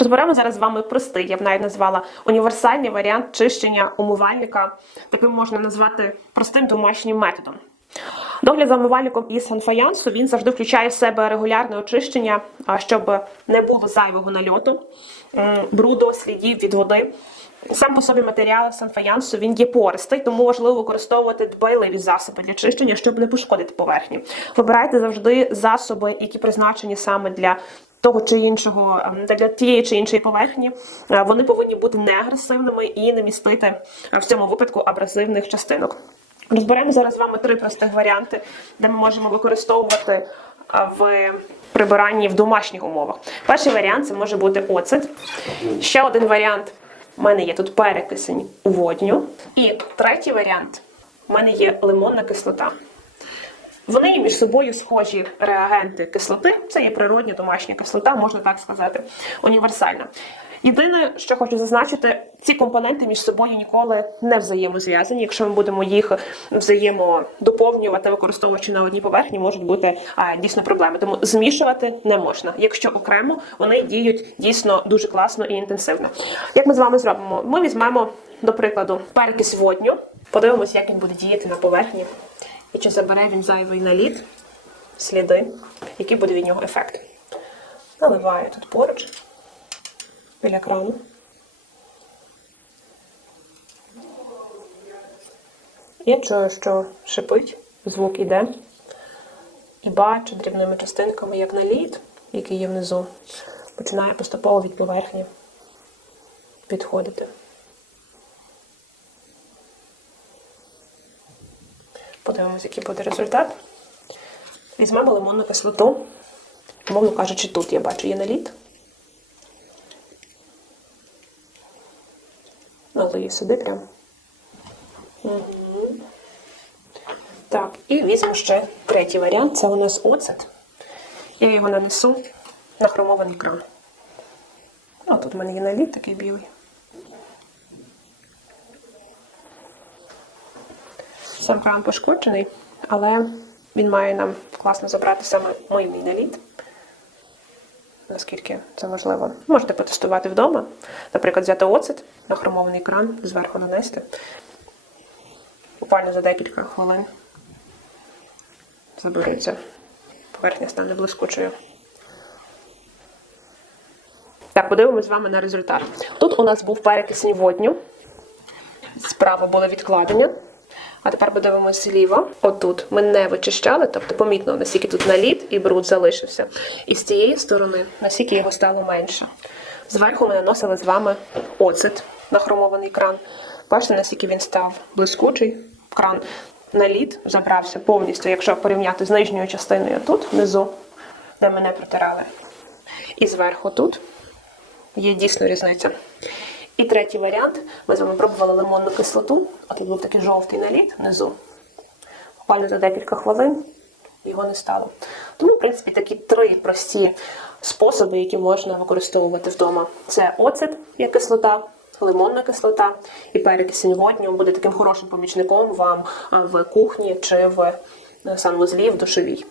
Розберемо зараз з вами простий, я б навіть назвала універсальний варіант чищення умивальника. Таким можна назвати простим домашнім методом. Догляд за умивальником із санфаянсу він завжди включає в себе регулярне очищення, щоб не було зайвого нальоту, бруду, слідів від води. Сам по собі матеріал санфаянсу він є пористий, тому важливо використовувати дбайливі засоби для чищення, щоб не пошкодити поверхні. Вибирайте завжди засоби, які призначені саме для того чи іншого ем, для тієї чи іншої поверхні. Е, Вони повинні бути не агресивними і не містити е, в цьому випадку абразивних частинок. Розберемо зараз з вами три простих варіанти, де ми можемо використовувати е, в прибиранні в домашніх умовах. Перший варіант це може бути оцет. Ще один варіант у мене є тут перекисень у водню. І третій варіант у мене є лимонна кислота. Вони є між собою схожі реагенти кислоти. Це є природня домашня кислота, можна так сказати, універсальна. Єдине, що хочу зазначити, ці компоненти між собою ніколи не взаємозв'язані. Якщо ми будемо їх взаємодоповнювати, використовуючи на одній поверхні, можуть бути а, дійсно проблеми. Тому змішувати не можна. Якщо окремо, вони діють дійсно дуже класно і інтенсивно. Як ми з вами зробимо? Ми візьмемо, до прикладу, перекис водню, подивимося, як він буде діяти на поверхні. І чи забере він зайвий наліт, сліди, який буде від нього ефект. Наливаю тут поруч, біля крану. Я чую, що шипить, звук іде. І бачу дрібними частинками, як наліт, який є внизу, починає поступово від поверхні підходити. Подивимось, який буде результат. Візьмемо лимонну кислоту. Мовно кажучи, тут я бачу є наліт. Налию сюди прям. Так, і візьмемо ще третій варіант. Це у нас оцет. Я його нанесу на хромований кран. Ну, тут в мене є наліт такий білий. Сам кран пошкоджений, але він має нам класно забрати саме мийний наліт. Наскільки це можливо. Можете потестувати вдома. Наприклад, взяти оцет на хромований кран, зверху нанести. Буквально за декілька хвилин забереться. Поверхня стане блискучою. Так, подивимось з вами на результат. Тут у нас був перекисень водню. Справа було відкладення. А тепер подивимося зліва. Отут ми не вичищали, тобто помітно, наскільки тут наліт і бруд залишився. І з цієї сторони, наскільки його стало менше. Зверху ми наносили з вами оцет на хромований кран. Бачите, наскільки він став блискучий. Кран наліт забрався повністю, якщо порівняти з нижньою частиною тут, внизу, де ми не протирали. І зверху тут є дійсно різниця. І третій варіант. Ми з вами пробували лимонну кислоту, а тут був такий жовтий наліт внизу. Буквально за декілька хвилин його не стало. Тому, в принципі, такі три прості способи, які можна використовувати вдома. Це оцет, як кислота, лимонна кислота і перекисень водню буде таким хорошим помічником вам в кухні чи в е, санвузлі, в душовій.